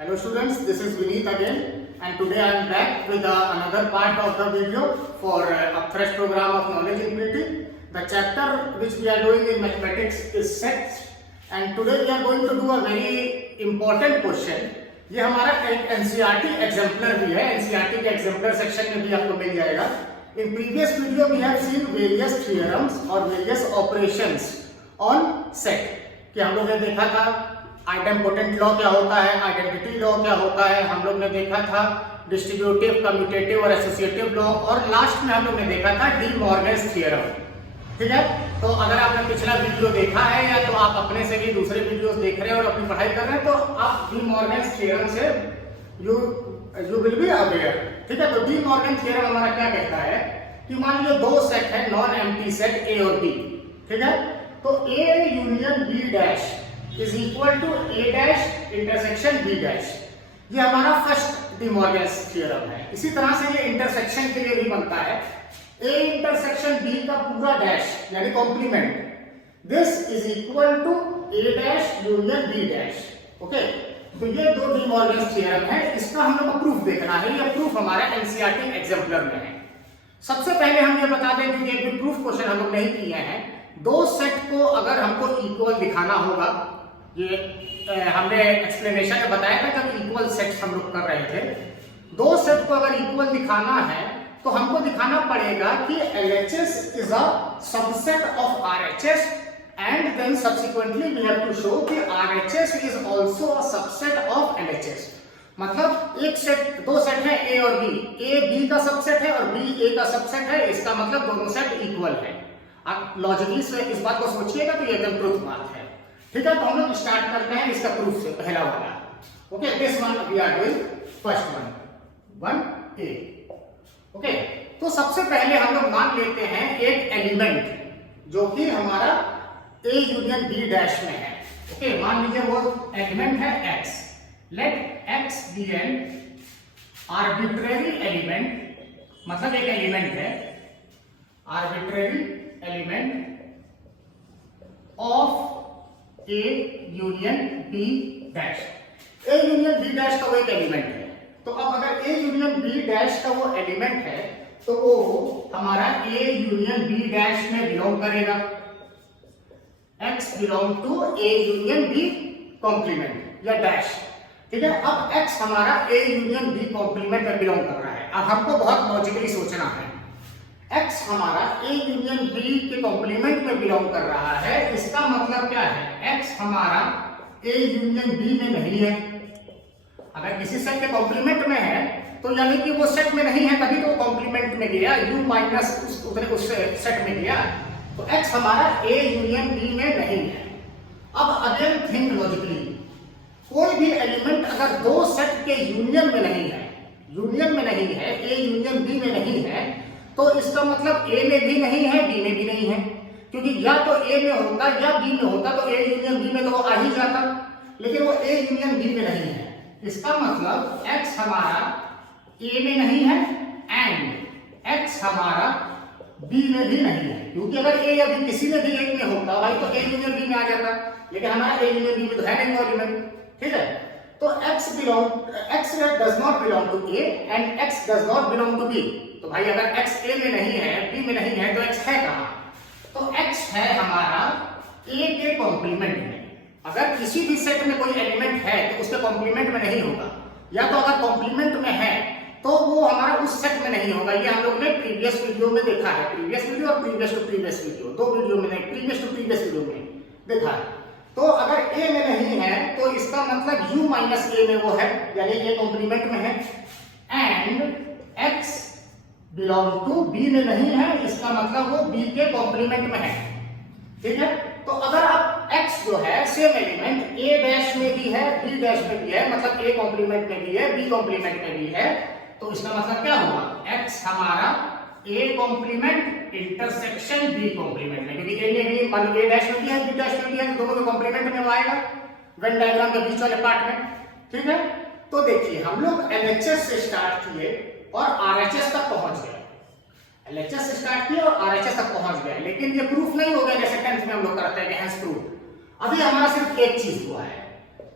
Hello students, this is Vineet again, and today I am back with another part of the video for a fresh program of knowledge infinity. The chapter which we are doing in mathematics is sets, and today we are going to do a very important question. ये हमारा एक NCERT exemplar भी है, NCERT के exemplar section में भी आपको मिल जाएगा. In previous video we have seen various theorems और various operations on set. कि हम लोग ने देखा था आइडेम्पोटेंट लॉ क्या होता है, आइडेंटिटी लॉ क्या होता है, हम लोग ने देखा था डिस्ट्रीब्यूटिव, कम्यूटेटिव और एसोसिएटिव लॉ, और लास्ट में हम लोग ने देखा था डी मॉर्गन्स थ्योरम. ठीक है, तो अगर आपने पिछला वीडियो देखा है या तो आप अपने से भी दूसरे वीडियोस देख रहे हैं और अपनी पढ़ाई कर रहे हैं, तो आप डी मॉर्गन्स थ्योरम से यू विल बी अवेयर. ठीक है, तो डी मॉर्गन थ्योरम हमारा क्या कहता है कि मान लीजिए दो सेट है, नॉन एम्प्टी सेट ए और बी. ठीक है, तो A union B dash is equal to A dash intersection B dash. ये हमारा फर्स्ट डी मॉर्गन्स थ्योरम है. इसी तरह से ये इंटरसेक्शन के लिए भी बनता है. ए इंटरसेक्शन बी का पूरा डैश यानी complement, this is equal to A dash union B dash. Okay, तो ये दो डी मॉर्गन्स थ्योरम है. इसका हम लोग को प्रूफ देखना है. ये प्रूफ हमारा एनसीईआरटी एग्जाम्पलर में है. सबसे पहले हम ये बता दें कि ये प्रूफ क्वेश्चन हम लोग नहीं किए हैं. दो सेट को अगर हमको इक्वल दिखाना होगा, ये हमने एक्सप्लेनेशन में बताया था जब इक्वल सेट हम लोग कर रहे थे. दो सेट को अगर इक्वल दिखाना है तो हमको दिखाना पड़ेगा कि LHS is a subset of RHS and then subsequently we have to show कि RHS is also a subset of LHS. मतलब एक सेट, दो सेट है A और B, A B का सबसेट है और B A का सबसेट है. इसका मतलब दोनों सेट इक्वल है. आप लॉजिकली से इस बात को सोचिएगा तो ये एकदम प्रूफ बात है. ठीक है, तो हम लोग स्टार्ट करते हैं इसका प्रूफ से. पहला वाला, okay, this one we are doing first one A. Okay, तो सबसे पहले हम लोग मान लेते हैं एक एलिमेंट जो कि हमारा ए यूनियन बी डैश में है. ओके, मान लीजिए वो एलिमेंट है x. Let x be an arbitrary element, मतलब एक एलिमेंट है, arbitrary element of A union B dash. A union B dash का वो एक एलिमेंट है. तो अब अगर ए यूनियन बी डैश का वो एलिमेंट है तो वो हमारा ए यूनियन बी डैश में बिलोंग करेगा. x belong to A union B complement या डैश. ठीक है, अब x हमारा ए यूनियन बी कॉम्प्लीमेंट में बिलोंग कर रहा है. अब हमको बहुत लॉजिकली सोचना है. x हमारा ए यूनियन बी के कॉम्प्लीमेंट में बिलोंग कर रहा है. इसका मतलब क्या है, x हमारा ए यूनियन बी में नहीं है. अगर किसी सेट के कॉम्प्लीमेंट में है तो यानी कि वो सेट में नहीं है, तभी तो कॉम्प्लीमेंट में गया, u माइनस उस सेट में गया. तो x हमारा a यूनियन b में नहीं है. अब अगेन थिंक लॉजिकली, कोई भी एलिमेंट अगर दो सेट के यूनियन में नहीं है, यूनियन में नहीं है, a यूनियन b में नहीं है, तो इसका मतलब a में भी नहीं है, b में भी नहीं है. क्योंकि या तो a में होता या b में होता तो a यूनियन b में तो वो आ ही जाता, लेकिन वो a यूनियन b में नहीं है. इसका मतलब x हमारा a में नहीं है एंड x हमारा b में भी नहीं है. क्योंकि अगर a या b किसी में भी एक में होता भाई तो a यूनियन b में आ जाता, लेकिन हमारा a यूनियन b में तो है नहीं वो एलिमेंट. ठीक है, तो x does not belong to a and x does not belong to b. तो भाई अगर x a में नहीं है, b में नहीं है, तो x है कहां? तो x है हमारा a के कॉम्प्लीमेंट में. अगर किसी भी सेट में कोई एलिमेंट है तो उसके कॉम्प्लीमेंट में नहीं होगा, या तो अगर कॉम्प्लीमेंट में है तो वो हमारा उस सेट में नहीं होगा. ये हम लोग ने प्रीवियस वीडियो में देखा है, प्रीवियस वीडियो और प्रीवियस टू प्रीवियस वीडियो, दो वीडियो में नहीं, प्रीवियस टू प्रीवियस वीडियो में देखा है. तो अगर a में नहीं है तो इसका मतलब u माइनस a में वो है, यानी ये कॉम्प्लीमेंट में है. And x belong to b में नहीं है, इसका मतलब वो b के कॉम्प्लीमेंट में है. ठीक है, तो अगर आप x जो है सेम एलिमेंट a डैश में भी है, b डैश में भी है, मतलब a कॉम्प्लीमेंट में भी है, b कॉम्प्लीमेंट में भी है, तो इसका मतलब क्या हुआ, x हमारा a complement intersection b complement में. क्योंकि a में भी मान लो a डैश में भी है, b डैश में भी है, दोनों के कॉम्प्लीमेंट में आएगा वेन डायग्राम के बीच वाले पार्ट में. ठीक है, तो देखिए हम लोग LHS से स्टार्ट किए और RHS तक पहुंच गए. LHS से स्टार्ट किया और RHS तक पहुंच गए, लेकिन ये प्रूफ नहीं हो गया जैसे 10th में हम लोग करते हैं कि हैंस प्रूफ. अभी हमारा सिर्फ एक चीज हुआ है,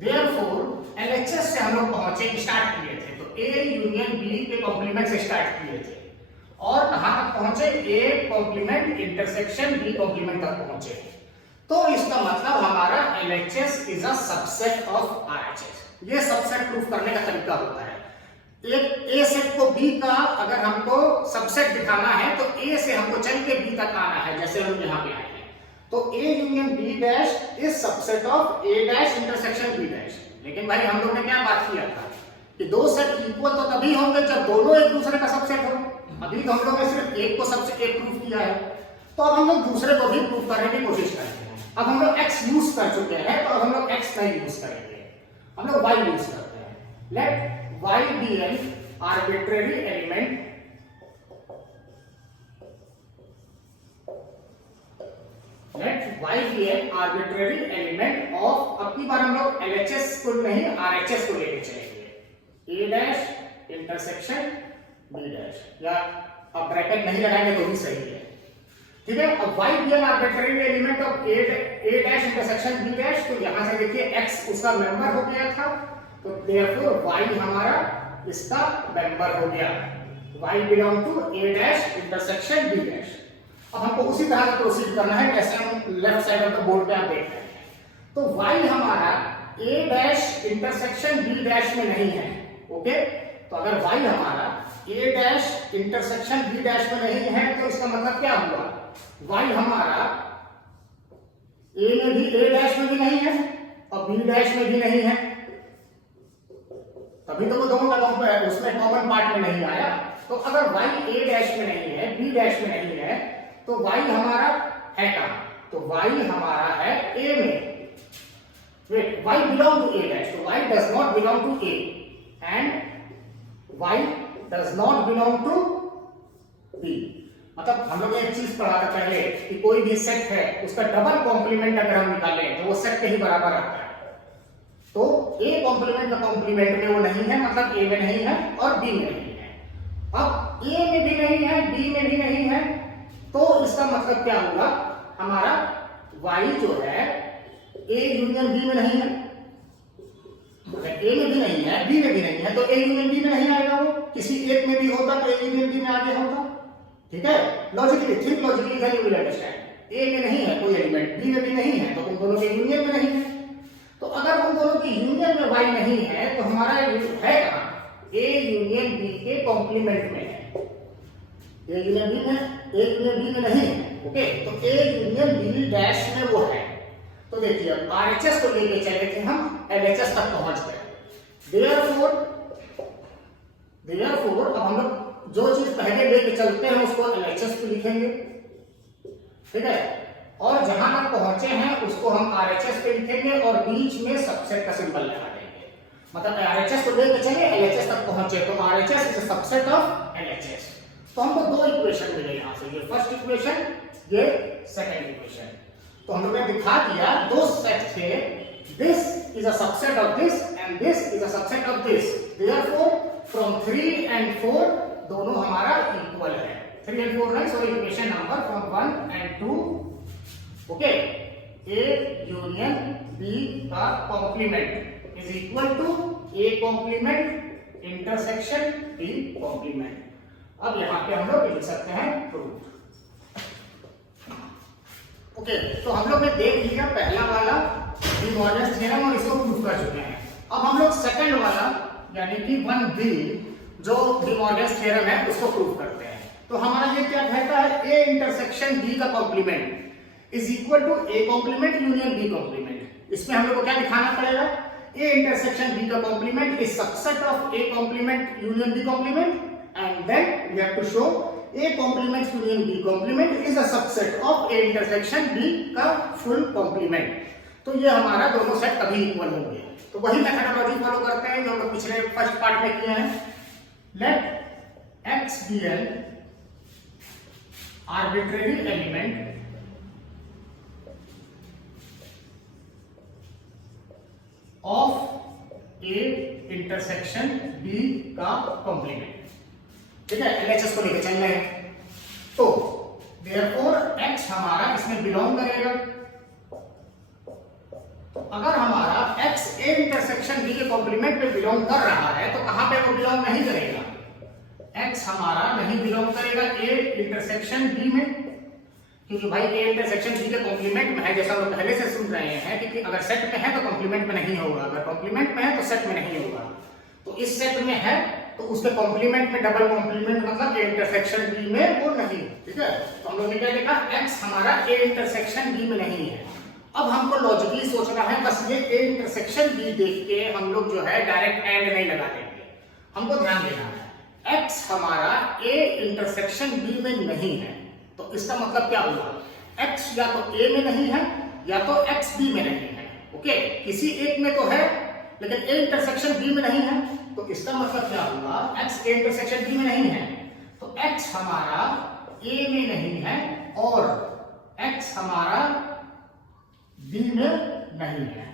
देयरफॉर एलएचएस से हम लोग पहुंचे, स्टार्ट किए थे, तो ए यूनियन बी के कॉम्प्लीमेंट से स्टार्ट किए थे और कहां तक पहुंचे, A complement intersection B complement तक पहुंचे। तो इसका मतलब हमारा LHS is a subset of RHS. ये सबसेट प्रूफ करने का तरीका होता है। एक ए सेट को बी का अगर हमको सबसेट दिखाना है तो ए से हमको चल के बी तक आना है, जैसे हम यहाँ पे आए हैं। तो A union B dash is subset of A dash intersection B dash. लेकिन भाई हम लोग ने क्या बात किया था कि दो सेट इक्वल तो तभी होंगे जब दोनों एक दूसरे का सबसेट हो। अभी तो हम लोग ने सिर्फ एक को सबसे एक प्रूफ किया है, तो अब हम लोग दूसरे को भी प्रूफ करने की कोशिश करेंगे। अब हम लोग x यूज कर चुके हैं, तो अब हम लोग x नहीं यूज करेंगे, हम लोग y यूज करते हैं। Let y be an arbitrary element of, अब की बार हम लोग LHS को नहीं RHS को लेके चलेंगे। A dash intersection B dash, या अब ब्रैकेट नहीं लगाएंगे तो भी सही है, ठीक है। अब y be an arbitrary element of A dash intersection B dash, तो यहां से देखिए x उसका मेंबर हो गया था, तो therefore y हमारा इसका मेंबर हो गया। y belong to a dash intersection b dash. अब हमको उसी तरह से प्रोसीड करना है जैसे हम left side of the board पे आप देख रहे हैं। तो y हमारा a dash intersection b dash में नहीं है, ओके। तो अगर y हमारा a dash intersection b dash में नहीं है तो इसका मतलब क्या हुआ, y हमारा a में भी a डैश में भी नहीं है और b डैश में भी नहीं है, तभी तो वो दोनों का उसमें कॉमन पार्ट में नहीं आया। तो अगर y a डैश में नहीं है b डैश में नहीं है तो y हमारा है कहां, तो y हमारा है a में। Wait, y belong to a dash, तो y does not belong to a and y does not belong to b। मतलब हम लोग एक चीज पढ़ा था पहले कि कोई भी सेट है उसका डबल कॉम्प्लीमेंट अगर हम निकालें तो वो सेट के ही बराबर आता है। तो A कॉम्प्लीमेंट का कॉम्प्लीमेंट में वो नहीं है, मतलब A में नहीं है और B में नहीं है। अब A में भी नहीं है, B में भी नहीं है, तो इसका मतलब क्या होगा, हमारा Y जो है A यूनियन B में नहीं है। A में भी नहीं है, B में भी नहीं है, तो A यूनियन B में नहीं आएगा। वो किसी एक में भी होता तो A यूनियन B में आ गया होता, ठीक है। Logically think logically then you will understand. A में नहीं है कोई एलिमेंट, B में भी नहीं है, तो उन दोनों के यूनियन में नहीं है। तो अगर उन दोनों की यूनियन में y नहीं है तो हमारा है कहां, a यूनियन b के कॉम्प्लीमेंट में है। a यूनियन b में, a यूनियन b में नहीं है, ओके। तो a यूनियन b डैश में वो है। तो देखिए अब RHS को लेके चले थे हम, LHS तक पहुंच गए। देयरफॉर अब हम लोग जो चीज पहले लेके चलते हैं उसको LHS पे लिखेंगे, ठीक है। और जहां तक पहुंचे हैं उसको हम RHS पे लिखेंगे और बीच में सबसेट का सिंबल लगा देंगे। मतलब RHS को लेकर चले LHS तक पहुंचे तो RHS is a subset of LHS। तो हमको दो इक्वेशन मिले यहां से, ये फर्स्ट इक्वेशन, ये सेकंड इक्वेशन। तो हम लोग ने दिखा दिया दो सेट थे, this is a subset of this and this is a subset of this. Therefore from 3 and 4 दोनों हमारा इक्वल है। 3 and 4 नहीं, sorry, equation number from 1 and 2, okay. A union B का complement is equal to A complement intersection B complement. अब यहां पे हम लोग लिख सकते हैं प्रूफ, ओके। तो हम लोग ने देख लिया पहला वाला डी मॉर्गन थ्योरम और इसको प्रूफ कर चुके हैं। अब हम लोग सेकंड वाला यानी कि 1B जो डी मॉर्गन थ्योरम है उसको प्रूफ करते हैं। तो हमारा ये क्या कहता है, A इंटरसेक्शन B का complement is equal to A complement union B complement. इसमें हम लोग को क्या दिखाना पड़ेगा, A इंटरसेक्शन B का complement is subset of A complement union B complement and then we have to show A complement union B complement is a subset of A intersection B का full complement. तो ये हमारा दोनों set तभी equal होंगे। तो वही methodology follow करते हैं जो हम लोग पिछले फर्स्ट पार्ट में किए हैं। Let X be an arbitrary element of A intersection B का कॉम्प्लीमेंट, ठीक है। LHS को लेकर चलना है। तो देयरफॉर X हमारा इसमें बिलोंग करेगा। तो अगर हमारा X ए इंटरसेक्शन बी के कॉम्प्लीमेंट में बिलोंग कर रहा है, तो कहां पे वो बिलोंग नहीं करेगा? x हमारा नहीं बिलोंग करेगा ए इंटरसेक्शन बी में, क्योंकि भाई ए इंटरसेक्शन बी के कॉम्प्लीमेंट में है, जैसा हम पहले से सुन रहे हैं कि अगर सेट में है तो कॉम्प्लीमेंट में नहीं होगा, अगर कॉम्प्लीमेंट में है तो सेट में नहीं होगा। तो इस सेट में है तो उसके कॉम्प्लीमेंट में डबल कॉम्प्लीमेंट मतलब ए इंटरसेक्शन बी में वो नहीं, ठीक है। तो हम लोग ने क्या देखा, x हमारा ए इंटरसेक्शन बी में नहीं है। अब हमको लॉजिकली सोचना है, बस ये ए इंटरसेक्शन बी देख के हम लोग जो है डायरेक्ट एंड नहीं लगा देंगे, हमको ध्यान देना है x हमारा a इंटरसेक्शन b में नहीं है, तो इसका मतलब क्या हुआ, x या तो a में नहीं है या तो x b में नहीं है। ओके, किसी एक में तो है लेकिन a इंटरसेक्शन b में नहीं है, तो इसका मतलब क्या हुआ, x a इंटरसेक्शन b में नहीं है, तो x हमारा a में नहीं है और x हमारा b में नहीं है,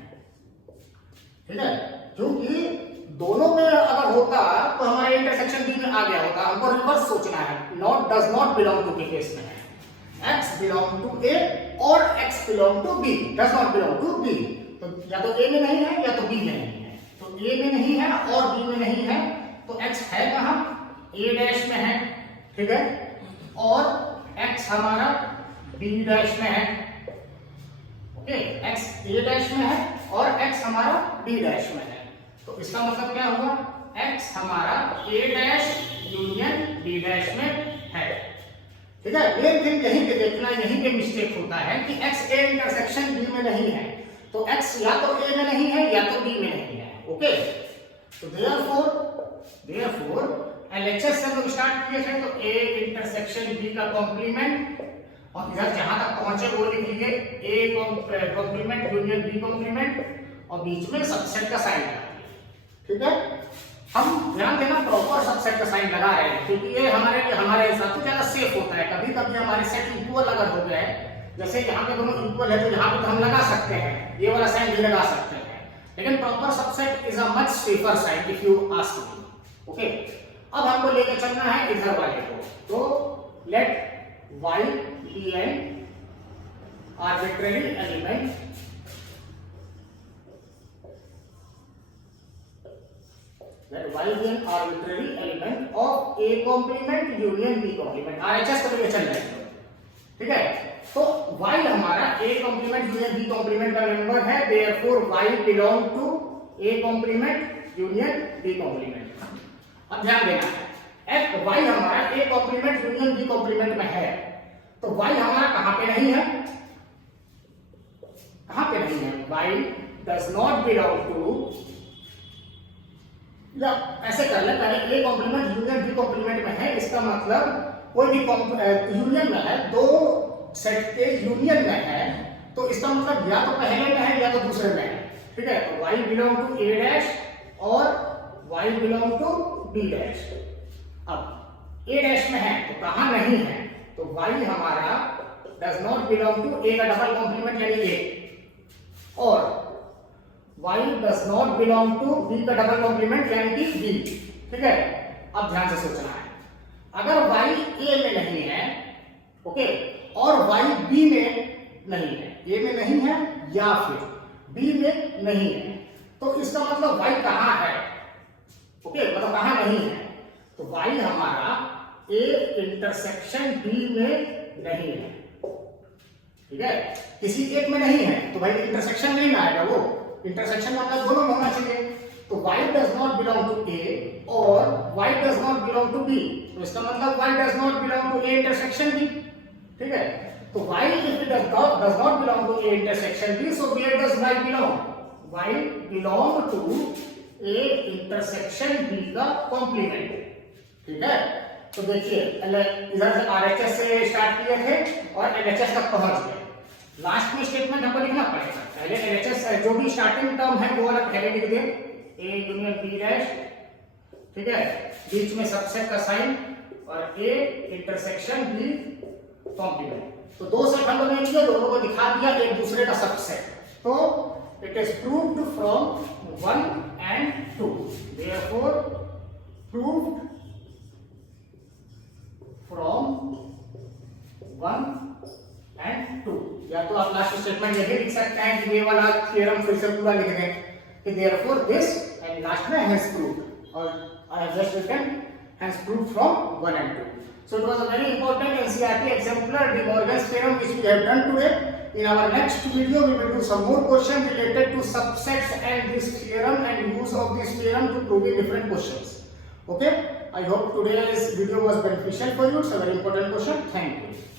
ठीक है। क्योंकि दोनों में अगर होता तो हमारे इंटरसेक्शन बी में आ गया होता, हमको रिवर्स सोचना है, not does not belong to के केस में है, x बिलोंग टू a और x belong to b, does not belong to b, तो या तो a में नहीं है या तो b में नहीं है, तो a में नहीं है और b में नहीं है, तो x है कहां, a डैश में है, ठीक है, और x हमारा b डैश में है, ओके, x a डैश में है और x हमारा b डैश में है, तो इसका मतलब क्या हुआ, x हमारा a dash union b dash में है, ठीक है। मेन थिंग यहीं पे देखना, यहीं पे मिस्टेक होता है कि x a इंटरसेक्शन b में नहीं है, तो x या तो a में नहीं है या तो b में नहीं है, ओके। तो देयरफॉर LHS से लोग स्टार्ट किए थे, तो a इंटरसेक्शन b का कॉम्प्लीमेंट, और इधर जहां तक पहुंचे वो लिख लीजिए a complement union b complement, और बीच में सबसेट का साइन लगा, ठीक है। हम ध्यान देना प्रॉपर सबसेट का साइन लगा रहे हैं, क्योंकि ये हमारे हिसाब से ज्यादा सेफ होता है। कभी कभी हमारे सेट इक्वल अगर हो गए, जैसे यहाँ पे दोनों इक्वल है तो यहाँ पे तो हम लगा सकते हैं, ये वाला साइन भी लगा सकते हैं, लेकिन proper subset is a much safer sign if you ask me, okay. अब हमको लेके चलना है इधर वाले को, तो let y be an arbitrary element that y be an arbitrary element of a complement union b complement, RHS को लेके चल रहे हैं, ठीक है। तो y हमारा a complement union b complement का मेंबर है, therefore y belong to a complement union b complement। अब ध्यान देना है, y हमारा a complement union b complement में है, तो y हमारा कहां पे नहीं है, कहां पे नहीं है, y does not belong to, या ऐसे कर ले, पहले a complement union b complement में है, इसका मतलब कोई भी यूनियन में है, दो सेट के यूनियन में है, तो इसका मतलब या तो पहले में है या तो दूसरे में है, ठीक है। तो y belong to a dash और y belong to b dash. अब a डैश में है तो कहां नहीं है, तो y हमारा does not belong to a का डबल कॉम्प्लीमेंट यानी a, और y does not belong to b का डबल कॉम्प्लीमेंट यानी कि b, ठीक है। अब ध्यान से सोचना है, अगर y a में नहीं है, ओके, और y b में नहीं है, a में नहीं है या फिर b में नहीं है, तो इसका मतलब y कहां है, ओके, मतलब कहां नहीं है, तो y हमारा a इंटरसेक्शन b में नहीं है, ठीक है। किसी एक में नहीं है तो भाई इंटरसेक्शन नहीं ना आएगा, वो इंटरसेक्शन मतलब दोनों में होना चाहिए, तो y does not belong to a और y does not belong to b, तो इसका मतलब y does not belong to a intersection b, ठीक है। तो y if it does not belong to a intersection b, so where does y belong, y belong to a intersection b का complement, ठीक है। तो देखिए इधर से RHS से स्टार्ट किए थे और LHS तक पहुंच गए, लास्ट में स्टेटमेंट हमको लिखना पड़ेगा, पहले LHS जो भी स्टार्टिंग टर्म है वो वाला पहले लिख दे, a यूनियन b डैश, ठीक है, बीच में सबसेट का साइन और a इंटरसेक्शन b कॉम्प्लीमेंट, तो दो सेट हम लोगों ने लिए, दोनों को दिखा दिया एक दूसरे का सबसेट, तो it is proved from 1 and 2, therefore proved from 1 and 2, या तो आप लास्ट स्टेटमेंट ये भी लिख सकते हैं कि ये वाला थ्योरम फिर से पूरा लिख दें therefore this, and last में hence proved, or I have just written hence proved from 1 and 2. So it was a very important NCERT exemplar De Morgan's theorem which we have done today. In our next video we will do some more questions related to subsets and this theorem and use of this theorem to proving different questions. Okay, I hope today's video was beneficial for you. It's a very important question. Thank you.